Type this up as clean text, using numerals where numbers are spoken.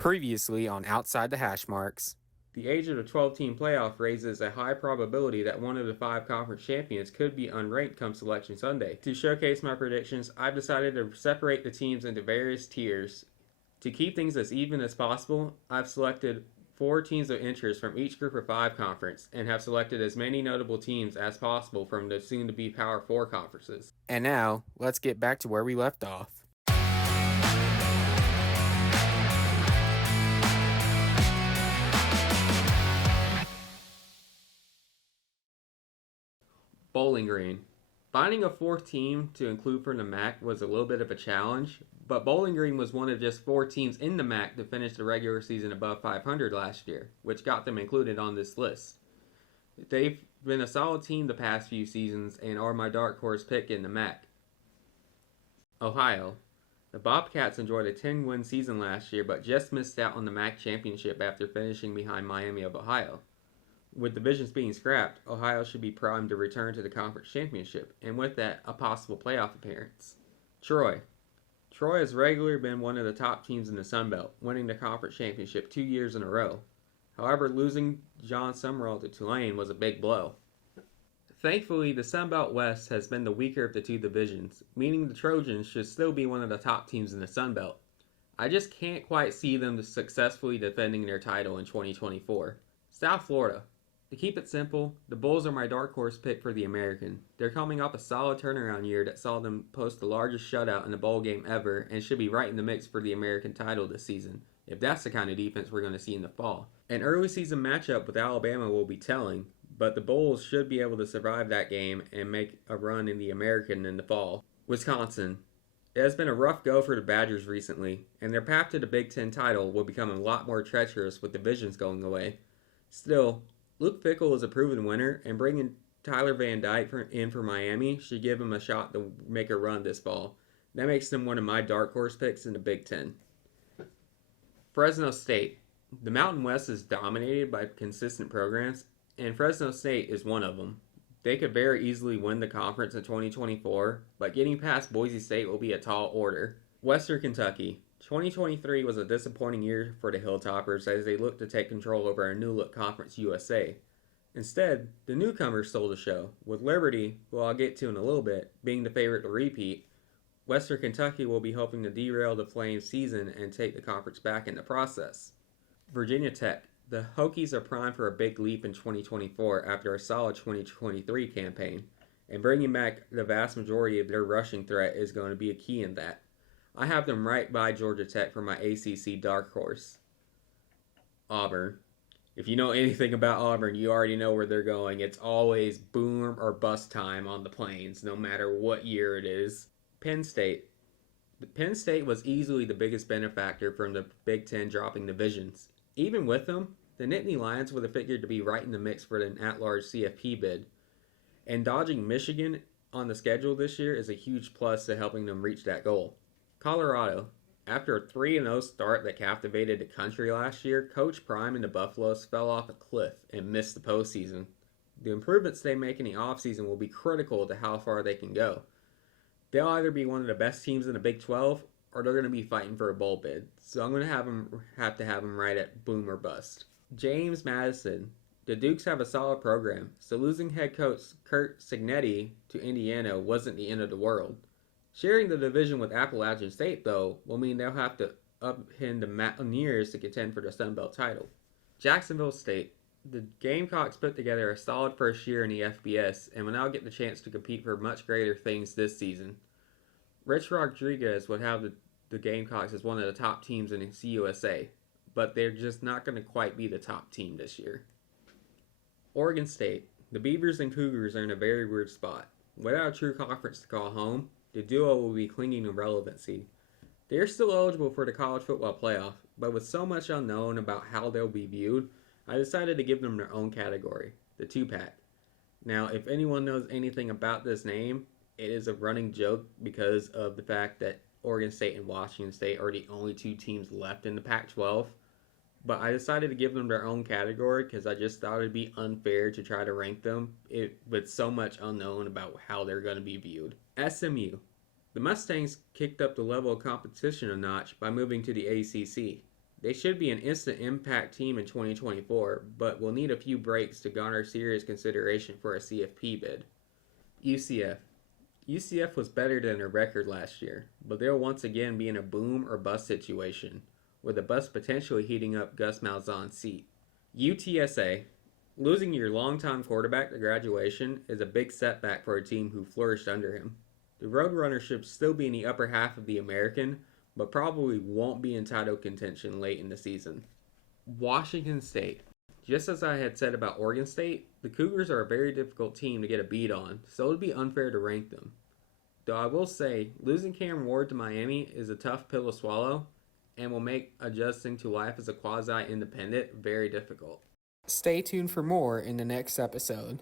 Previously on Outside the Hash Marks. The age of the 12-team playoff raises a high probability that one of the 5 conference champions could be unranked come Selection Sunday. To showcase my predictions, I've decided to separate the teams into various tiers. To keep things as even as possible, I've selected 4 teams of interest from each group of 5 conference and have selected as many notable teams as possible from the soon-to-be Power 4 conferences. And now, let's get back to where we left off. Bowling Green. Finding a 4th team to include from the MAC was a little bit of a challenge, but Bowling Green was one of just 4 teams in the MAC to finish the regular season above 500 last year, which got them included on this list. They've been a solid team the past few seasons and are my dark horse pick in the MAC. Ohio. The Bobcats enjoyed a 10-win season last year, but just missed out on the MAC championship after finishing behind Miami of Ohio. With divisions being scrapped, Ohio should be primed to return to the conference championship, and with that, a possible playoff appearance. Troy. Troy has regularly been one of the top teams in the Sun Belt, winning the conference championship 2 years in a row. However, losing John Summerall to Tulane was a big blow. Thankfully, the Sun Belt West has been the weaker of the 2 divisions, meaning the Trojans should still be one of the top teams in the Sun Belt. I just can't quite see them successfully defending their title in 2024. South Florida. To keep it simple, the Bulls are my dark horse pick for the American. They're coming off a solid turnaround year that saw them post the largest shutout in a bowl game ever and should be right in the mix for the American title this season, if that's the kind of defense we're going to see in the fall. An early season matchup with Alabama will be telling, but the Bulls should be able to survive that game and make a run in the American in the fall. Wisconsin. It has been a rough go for the Badgers recently, and their path to the Big Ten title will become a lot more treacherous with divisions going away. Still, Luke Fickell is a proven winner, and bringing Tyler Van Dyke in for Miami should give him a shot to make a run this fall. That makes them one of my dark horse picks in the Big Ten. Fresno State. The Mountain West is dominated by consistent programs, and Fresno State is one of them. They could very easily win the conference in 2024, but getting past Boise State will be a tall order. Western Kentucky. 2023 was a disappointing year for the Hilltoppers as they looked to take control over a new-look Conference USA. Instead, the newcomers stole the show, with Liberty, who I'll get to in a little bit, being the favorite to repeat. Western Kentucky will be hoping to derail the Flames' season and take the conference back in the process. Virginia Tech. The Hokies are primed for a big leap in 2024 after a solid 2023 campaign, and bringing back the vast majority of their rushing threat is going to be a key in that. I have them right by Georgia Tech for my ACC dark horse. Auburn. If you know anything about Auburn, you already know where they're going. It's always boom or bust time on the Plains, no matter what year it is. Penn State. Penn State was easily the biggest benefactor from the Big Ten dropping divisions. Even with them, the Nittany Lions would have figured to be right in the mix for an at-large CFP bid. And dodging Michigan on the schedule this year is a huge plus to helping them reach that goal. Colorado. After a 3-0 start that captivated the country last year, Coach Prime and the Buffaloes fell off a cliff and missed the postseason. The improvements they make in the offseason will be critical to how far they can go. They'll either be one of the best teams in the Big 12, or they're going to be fighting for a bowl bid. So I'm going to have to have them right at boom or bust. James Madison. The Dukes have a solid program, so losing head coach Kurt Cignetti to Indiana wasn't the end of the world. Sharing the division with Appalachian State, though, will mean they'll have to upend the Mountaineers to contend for the Sun Belt title. Jacksonville State. The Gamecocks put together a solid first year in the FBS and will now get the chance to compete for much greater things this season. Rich Rodriguez would have the Gamecocks as one of the top teams in the CUSA, but they're just not going to quite be the top team this year. Oregon State. The Beavers and Cougars are in a very weird spot. Without a true conference to call home, the duo will be clinging to relevancy. They are still eligible for the college football playoff, but with so much unknown about how they'll be viewed, I decided to give them their own category, the 2-pack. Now, if anyone knows anything about this name, it is a running joke because of the fact that Oregon State and Washington State are the only 2 teams left in the Pac-12. But I decided to give them their own category because I just thought it would be unfair to try to rank them with so much unknown about how they're going to be viewed. SMU. The Mustangs kicked up the level of competition a notch by moving to the ACC. They should be an instant impact team in 2024, but will need a few breaks to garner serious consideration for a CFP bid. UCF. UCF was better than their record last year, but they'll once again be in a boom or bust situation, with the bust potentially heating up Gus Malzahn's seat. UTSA. Losing your longtime quarterback to graduation is a big setback for a team who flourished under him. The Roadrunners should still be in the upper half of the American, but probably won't be in title contention late in the season. Washington State. Just as I had said about Oregon State, the Cougars are a very difficult team to get a beat on, so it would be unfair to rank them. Though I will say, losing Cam Ward to Miami is a tough pill to swallow and will make adjusting to life as a quasi-independent very difficult. Stay tuned for more in the next episode.